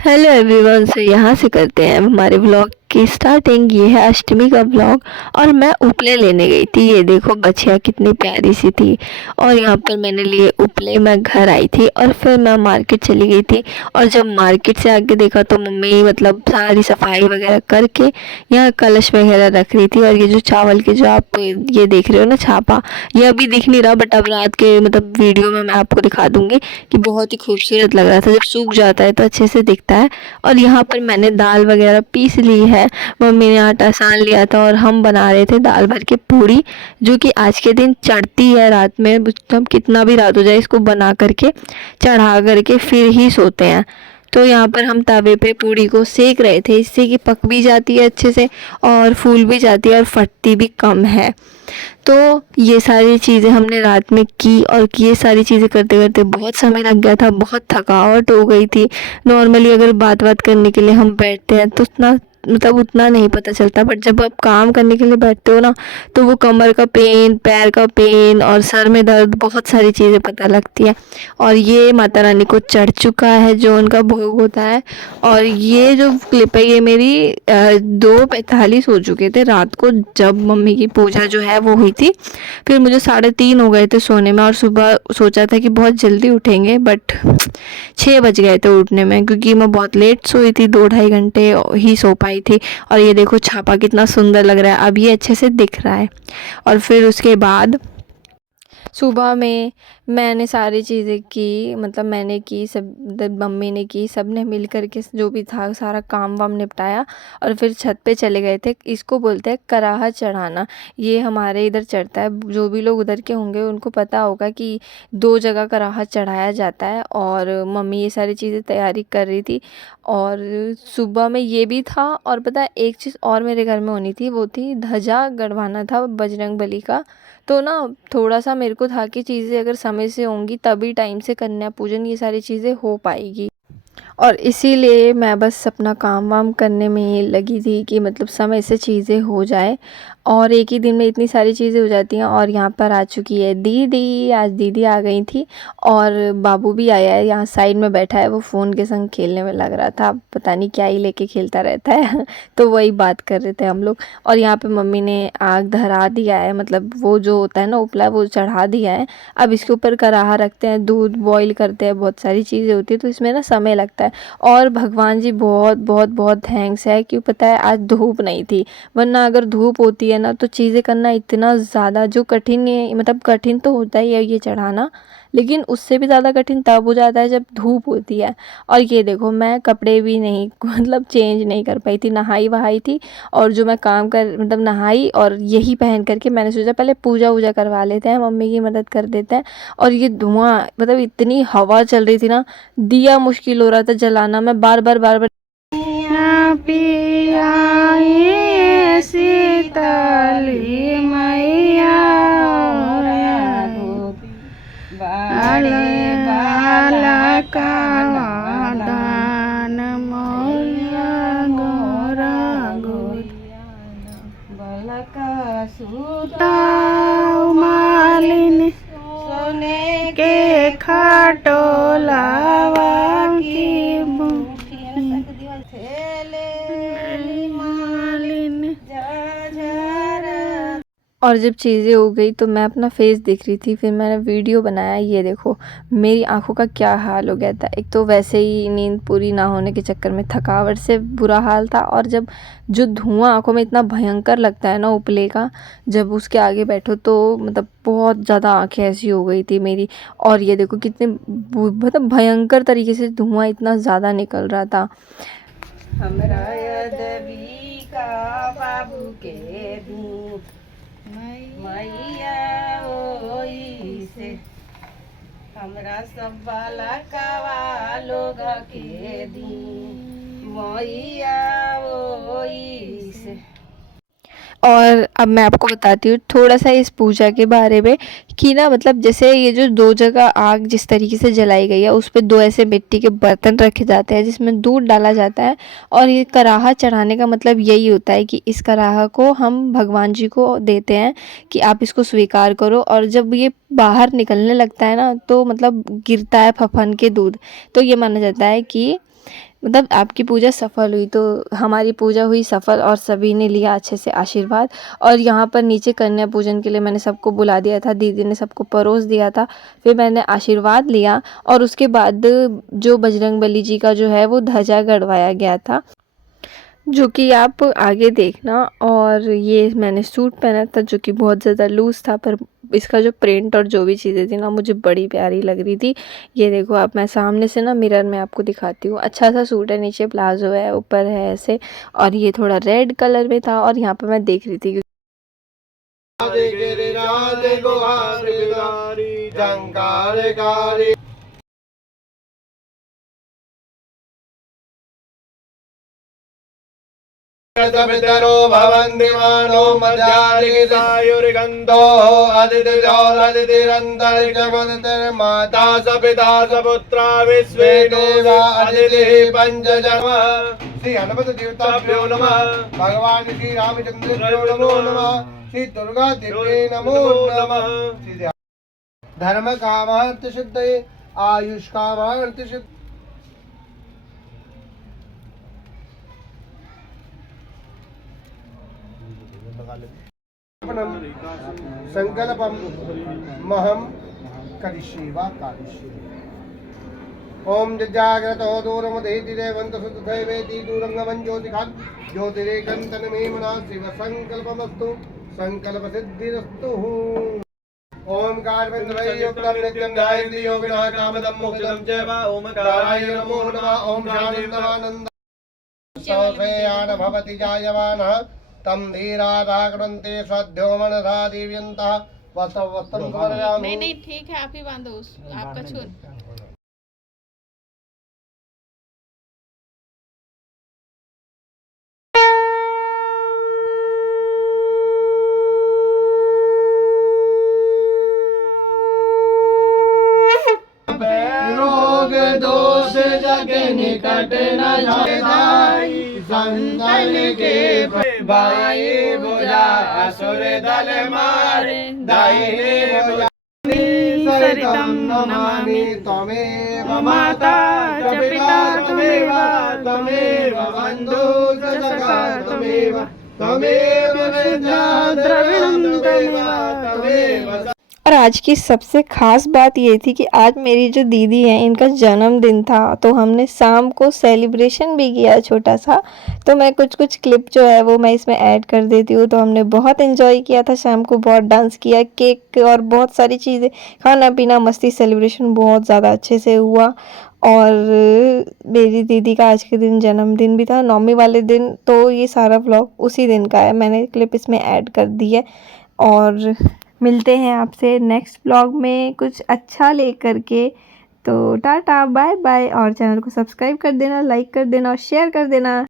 Hello everyone. से यहाँ से करते हैं हमारे व्लॉग की स्टार्टिंग। ये है अष्टमी का व्लॉग और मैं उपले लेने गई थी। ये देखो बछिया कितनी प्यारी सी थी और यहाँ पर मैंने लिए उपले। मैं घर आई थी और फिर मैं मार्केट चली गई थी और जब मार्केट से आके देखा तो मम्मी मतलब सारी सफाई वगैरह करके यहाँ कलश वगैरह रख रही थी। और ये जो चावल के जो आप ये देख रहे हो ना छापा, ये अभी दिख नहीं रहा बट अब रात के मतलब वीडियो में मैं आपको दिखा दूंगी कि बहुत ही खूबसूरत लग रहा था। जब सूख जाता है तो अच्छे से दिखता है। और यहाँ पर मैंने दाल वगैरह पीस ली है। मम्मी ने आटा सान लिया था और हम बना रहे थे दाल भर के पूड़ी, जो कि आज के दिन चढ़ती है रात में। मतलब कितना भी रात हो जाए इसको बना करके चढ़ा करके फिर ही सोते हैं। तो यहाँ पर हम तवे पे पूड़ी को सेक रहे थे, इससे कि पक भी जाती है अच्छे से और फूल भी जाती है और फटती भी कम है। तो ये सारी चीज़ें हमने रात में की और ये सारी चीज़ें करते करते बहुत समय लग गया था, बहुत थकावट हो गई थी। नॉर्मली अगर बात बात करने के लिए हम बैठते हैं तो उतना मतलब उतना नहीं पता चलता, बट जब आप काम करने के लिए बैठते हो ना तो वो कमर का पेन, पैर का पेन और सर में दर्द, बहुत सारी चीज़ें पता लगती है। और ये माता रानी को चढ़ चुका है जो उनका भोग होता है। और ये जो क्लिप है ये मेरी 2:45 हो चुके थे रात को जब मम्मी की पूजा जो है वो हुई थी। फिर मुझे 3:30 हो गए थे सोने में और सुबह सोचा था कि बहुत जल्दी उठेंगे बट 6 बज गए थे उठने में, क्योंकि मैं बहुत लेट सोई थी, 2-2.5 घंटे ही सो पाई थी। और ये देखो छापा कितना सुंदर लग रहा है, अब ये अच्छे से दिख रहा है। और फिर उसके बाद सुबह में मैंने सारी चीज़ें की, मतलब मैंने की, सब मम्मी ने की, सब ने मिल कर के जो भी था सारा काम वाम निपटाया और फिर छत पे चले गए थे। इसको बोलते हैं कराहा चढ़ाना। ये हमारे इधर चढ़ता है, जो भी लोग उधर के होंगे उनको पता होगा कि 2 जगह कराहा चढ़ाया जाता है। और मम्मी ये सारी चीज़ें तैयारी कर रही थी और सुबह में ये भी था। और पता है एक चीज़ और मेरे घर में होनी थी, वो थी ध्वजा गड़वाना था बजरंग बली का। तो ना थोड़ा सा मेरे को था कि चीज़ें अगर समय से होंगी तभी टाइम से कन्या पूजन ये सारी चीज़ें हो पाएगी। और इसीलिए मैं बस अपना काम वाम करने में ही लगी थी कि मतलब समय से चीज़ें हो जाए और एक ही दिन में इतनी सारी चीज़ें हो जाती हैं। और यहाँ पर आ चुकी है दीदी, आज दीदी आ गई थी और बाबू भी आया है, यहाँ साइड में बैठा है, वो फ़ोन के संग खेलने में लग रहा था, पता नहीं क्या ही लेके खेलता रहता है तो वही बात कर रहे थे हम लोग। और यहाँ पे मम्मी ने आग धरा दिया है, मतलब वो जो होता है ना उपला वो चढ़ा दिया है। अब इसके ऊपर कराहा रखते हैं, दूध बॉईल करते हैं, बहुत सारी चीज़ें होती है तो इसमें ना समय लगता है। और भगवान जी बहुत बहुत बहुत थैंक्स है कि पता है आज धूप नहीं थी, वरना अगर धूप होती है ना तो चीज़ें करना इतना ज़्यादा जो कठिन है, मतलब कठिन तो होता ही है ये चढ़ाना, लेकिन उससे भी ज़्यादा कठिन तब हो जाता है जब धूप होती है। और ये देखो मैं कपड़े भी नहीं मतलब चेंज नहीं कर पाई थी, नहाई वहाई थी और जो मैं काम कर मतलब नहाई और यही पहन करके मैंने सोचा पहले पूजा वूजा करवा लेते हैं, मम्मी की मदद कर देते हैं। और ये धुआं मतलब इतनी हवा चल रही थी ना, दिया मुश्किल हो रहा था जलाना। मैं बार बार बार बार पिया सीताली मैया बाले बाला का दान मोया गोरा गोरिया बलका सूता मालिन सोने के खटोलावा की और जब चीज़ें हो गई तो मैं अपना फेस देख रही थी, फिर मैंने वीडियो बनाया। ये देखो मेरी आंखों का क्या हाल हो गया था। एक तो वैसे ही नींद पूरी ना होने के चक्कर में थकावट से बुरा हाल था, और जब जो धुआं आंखों में इतना भयंकर लगता है ना उपले का, जब उसके आगे बैठो तो मतलब बहुत ज़्यादा आंखें ऐसी हो गई थी मेरी। और ये देखो कितने मतलब भयंकर तरीके से धुआं इतना ज़्यादा निकल रहा था। हमरा यदवी का बाबू के दूध मैया ओई से हमरा सब वाला कावा लोग के दी मैया ओई से। और अब मैं आपको बताती हूँ थोड़ा सा इस पूजा के बारे में कि ना मतलब जैसे ये जो 2 जगह आग जिस तरीके से जलाई गई है उस पे 2 ऐसे मिट्टी के बर्तन रखे जाते हैं जिसमें दूध डाला जाता है। और ये कराहा चढ़ाने का मतलब यही होता है कि इस कराहा को हम भगवान जी को देते हैं कि आप इसको स्वीकार करो। और जब ये बाहर निकलने लगता है ना तो मतलब गिरता है फफन के दूध, तो ये माना जाता है कि मतलब आपकी पूजा सफल हुई। तो हमारी पूजा हुई सफल और सभी ने लिया अच्छे से आशीर्वाद। और यहाँ पर नीचे कन्या पूजन के लिए मैंने सबको बुला दिया था, दीदी ने सबको परोस दिया था। फिर मैंने आशीर्वाद लिया और उसके बाद जो बजरंगबली जी का जो है वो ध्वजा गड़वाया गया था, जो कि आप आगे देखना। और ये मैंने सूट पहना था जो कि बहुत ज़्यादा लूज़ था, पर इसका जो प्रिंट और जो भी चीज़ें थी ना मुझे बड़ी प्यारी लग रही थी। ये देखो आप, मैं सामने से ना मिरर में आपको दिखाती हूँ। अच्छा सा सूट है, नीचे प्लाजो है, ऊपर है ऐसे, और ये थोड़ा रेड कलर में था। और यहाँ पर मैं देख रही थी पितरो भवन्ति मानो मध्यादिगन्धो अदितिरन्तरिक्षमाता स पिता स पुत्रा विश्वे देवा अदितिः पञ्चजन्मः। श्री हनुमत देवताभ्यो नमः। भगवान श्री रामचंद्र नमो नमः। श्री दुर्गा देवी नमो नमः। धर्म कामार्थ सिद्धये आयुष कामार्थ सिद्ध संकल्पम महम करिष्ये वा कारिष्ये। ओम जजाग्रतो दूरमधेति देवन्त सुतथैवेति दूरंगमं ज्योतिखात् ज्योतिरेकन्तनमे मना शिव संकल्पमस्तु संकल्प सिद्धिरस्तु। ओमकार युक्तं नित्यं ध्यायन्ति योगिनः कामदं मोक्षदं च वा। ओमकाराय नमो नमः। ओम शान्तिमानन्द सौषयान भवति जायमानः तम धीराधाकृन्ते श्रद्धो मनसा दीव्यन्तः वस्त्रं समर्पयामि। नहीं ठीक है, आप ही बांधो आपका छोर। रोग दोष जग निकट न जाय संतन के भाई बुझा असुर दल मारे दाहिने बुझा सरितं नमामि त्वमेव माता च पिता त्वमेव त्वमेव बन्धु च सखा त्वमेव त्वमेव विद्या द्रविणं त्वमेव। और आज की सबसे ख़ास बात ये थी कि आज मेरी जो दीदी है इनका जन्मदिन था, तो हमने शाम को सेलिब्रेशन भी किया छोटा सा। तो मैं कुछ क्लिप जो है वो मैं इसमें ऐड कर देती हूँ। तो हमने बहुत एंजॉय किया था शाम को, बहुत डांस किया, केक और बहुत सारी चीज़ें, खाना पीना, मस्ती, सेलिब्रेशन बहुत ज़्यादा अच्छे से हुआ। और मेरी दीदी का आज के दिन जन्मदिन भी था, 9वीं वाले दिन। तो ये सारा व्लॉग उसी दिन का है, मैंने क्लिप इसमें ऐड कर दी है। और मिलते हैं आपसे नेक्स्ट ब्लॉग में कुछ अच्छा लेकर के। तो टाटा बाय बाय, और चैनल को सब्सक्राइब कर देना, लाइक कर देना और शेयर कर देना।